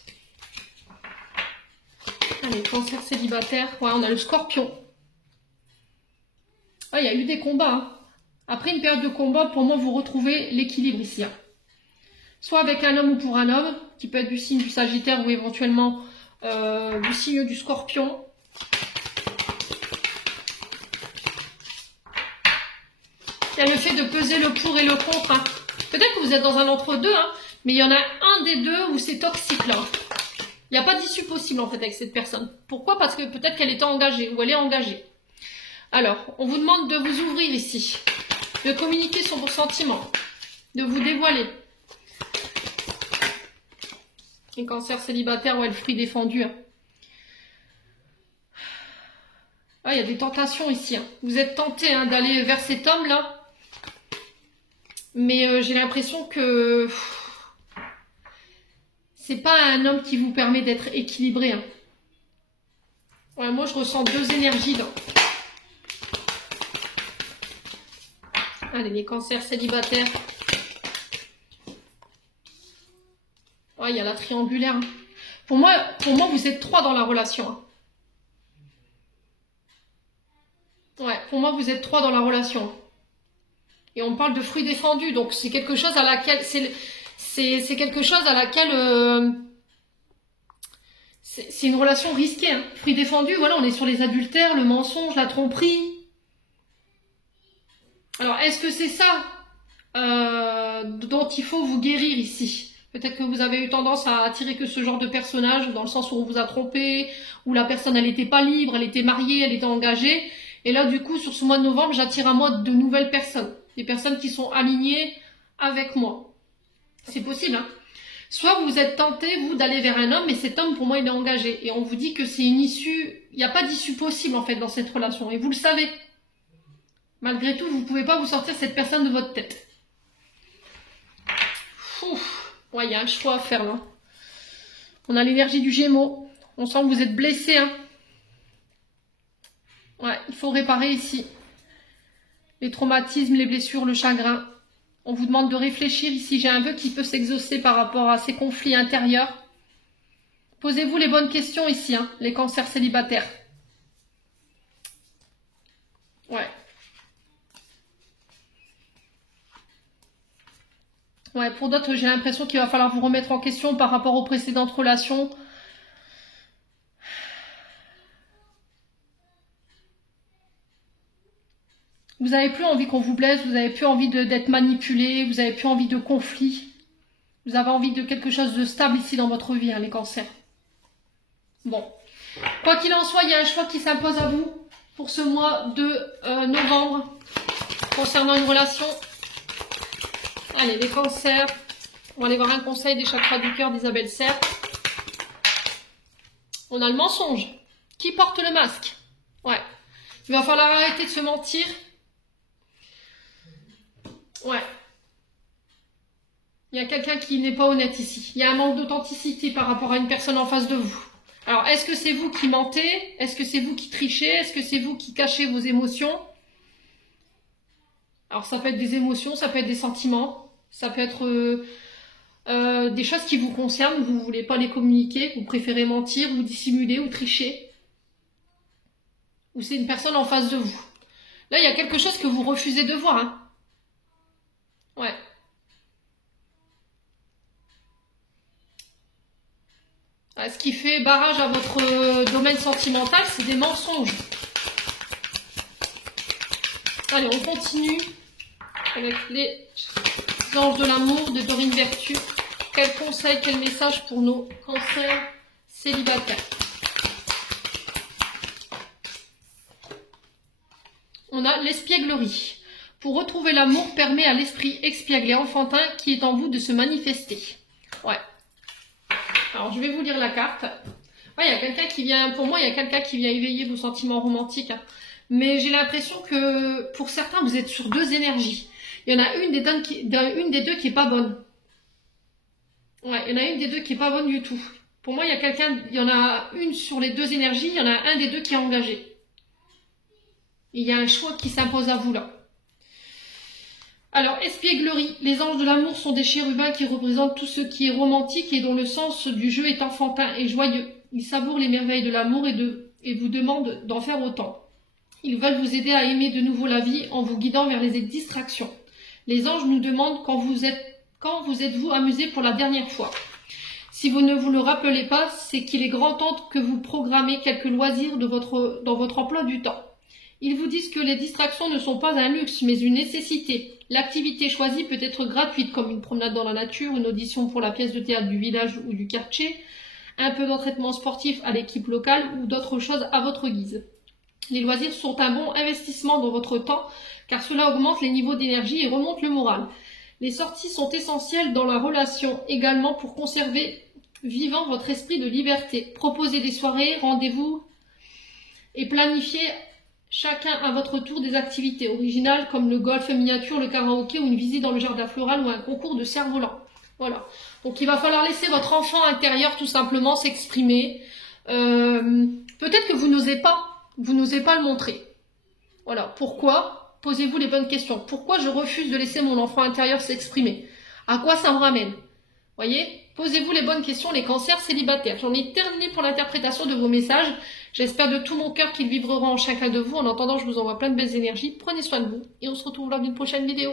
Allez, cancers célibataires. Ouais, on a le Scorpion. Ah, il y a eu des combats. Hein. Après une période de combat, pour moi, vous retrouvez l'équilibre ici. Hein. Soit avec un homme ou pour un homme, qui peut être du signe du Sagittaire ou éventuellement du signe du Scorpion. Il y a le fait de peser le pour et le contre. Hein. Peut-être que vous êtes dans un entre-deux, hein, mais il y en a un des deux où c'est toxique là. Il n'y a pas d'issue possible en fait avec cette personne. Pourquoi? Parce que peut-être qu'elle était engagée ou elle est engagée. Alors, on vous demande de vous ouvrir ici, de communiquer sur vos sentiments, de vous dévoiler. Les cancers célibataires, ouais, le fruit défendu. Hein. Ah, il y a des tentations ici. Hein. Vous êtes tenté hein, d'aller vers cet homme-là. Mais j'ai l'impression que c'est pas un homme qui vous permet d'être équilibré. Hein. Ouais, moi, je ressens deux énergies là. Allez, les cancers célibataires. Ouais, il y a la triangulaire. Hein. Pour moi, vous êtes trois dans la relation. Hein. Ouais, pour moi, vous êtes trois dans la relation. Et on parle de fruits défendus, donc c'est quelque chose à laquelle... C'est quelque chose à laquelle... c'est une relation risquée. Hein. Fruits défendus, voilà, on est sur les adultères, le mensonge, la tromperie. Alors, est-ce que c'est ça dont il faut vous guérir ici? Peut-être que vous avez eu tendance à attirer que ce genre de personnage, dans le sens où on vous a trompé, où la personne, elle n'était pas libre, elle était mariée, elle était engagée. Et là, du coup, sur ce mois de novembre, j'attire à moi de nouvelles personnes. Des personnes qui sont alignées avec moi. C'est possible, hein. Soit vous êtes tenté, vous, d'aller vers un homme, mais cet homme, pour moi, il est engagé. Et on vous dit que c'est une issue... Il n'y a pas d'issue possible, en fait, dans cette relation. Et vous le savez. Malgré tout, vous ne pouvez pas vous sortir cette personne de votre tête. Ouf. Ouais, il y a un choix à faire, là. On a l'énergie du Gémeaux. On sent que vous êtes blessé, hein. Ouais, il faut réparer ici. Les traumatismes, les blessures, le chagrin. On vous demande de réfléchir ici. J'ai un vœu qui peut s'exaucer par rapport à ces conflits intérieurs. Posez-vous les bonnes questions ici, hein, les cancers célibataires. Ouais. Ouais, pour d'autres, j'ai l'impression qu'il va falloir vous remettre en question par rapport aux précédentes relations. Vous n'avez plus envie qu'on vous blesse, vous n'avez plus envie d'être manipulé, vous n'avez plus envie de conflit. Vous avez envie de quelque chose de stable ici dans votre vie, hein, les cancers. Bon. Quoi qu'il en soit, il y a un choix qui s'impose à vous pour ce mois de novembre concernant une relation. Allez, les cancers. On va aller voir un conseil des chakras du cœur d'Isabelle Serre. On a le mensonge. Qui porte le masque? Ouais. Il va falloir arrêter de se mentir. Ouais. Il y a quelqu'un qui n'est pas honnête ici. Il y a un manque d'authenticité par rapport à une personne en face de vous. Alors, est-ce que c'est vous qui mentez? Est-ce que c'est vous qui trichez? Est-ce que c'est vous qui cachez vos émotions? Alors, ça peut être des émotions, ça peut être des sentiments, ça peut être des choses qui vous concernent, vous ne voulez pas les communiquer, vous préférez mentir, vous dissimuler ou tricher. Ou c'est une personne en face de vous. Là, il y a quelque chose que vous refusez de voir. Hein. Ouais. Ce qui fait barrage à votre domaine sentimental, c'est des mensonges. Allez, on continue avec les anges de l'amour de Dorine Vertu. Quel conseil, quel message pour nos cancers célibataires? On a l'espièglerie. Pour retrouver l'amour, permet à l'esprit expiègle et enfantin qui est en vous de se manifester. Ouais. Alors, je vais vous lire la carte. Ouais, il y a quelqu'un qui vient, pour moi, il y a quelqu'un qui vient éveiller vos sentiments romantiques. Hein. Mais j'ai l'impression que, pour certains, vous êtes sur deux énergies. Il y en a une des deux qui est pas bonne. Ouais, il y en a une des deux qui est pas bonne du tout. Pour moi, il y a quelqu'un, il y en a une sur les deux énergies, il y en a un des deux qui est engagé. Il y a un choix qui s'impose à vous, là. Alors, espièglerie. Les anges de l'amour sont des chérubins qui représentent tout ce qui est romantique et dont le sens du jeu est enfantin et joyeux. Ils savourent les merveilles de l'amour et vous demandent d'en faire autant. Ils veulent vous aider à aimer de nouveau la vie en vous guidant vers les distractions. Les anges nous demandent quand vous êtes-vous amusé pour la dernière fois. Si vous ne vous le rappelez pas, c'est qu'il est grand temps que vous programmez quelques loisirs dans votre emploi du temps. Ils vous disent que les distractions ne sont pas un luxe, mais une nécessité. L'activité choisie peut être gratuite, comme une promenade dans la nature, une audition pour la pièce de théâtre du village ou du quartier, un peu d'entraînement sportif à l'équipe locale ou d'autres choses à votre guise. Les loisirs sont un bon investissement dans votre temps, car cela augmente les niveaux d'énergie et remonte le moral. Les sorties sont essentielles dans la relation, également pour conserver vivant votre esprit de liberté. Proposez des soirées, rendez-vous et planifiez chacun à votre tour des activités originales comme le golf miniature, le karaoké ou une visite dans le jardin floral ou un concours de cerf-volant. Voilà. Donc il va falloir laisser votre enfant intérieur tout simplement s'exprimer. Peut-être que vous n'osez pas le montrer. Voilà. Pourquoi? Posez-vous les bonnes questions. Pourquoi je refuse de laisser mon enfant intérieur s'exprimer? À quoi ça me ramène? Voyez? Posez-vous les bonnes questions, les cancers célibataires. J'en ai terminé pour l'interprétation de vos messages. J'espère de tout mon cœur qu'ils vivront en chacun de vous. En attendant, je vous envoie plein de belles énergies. Prenez soin de vous et on se retrouve lors d'une prochaine vidéo.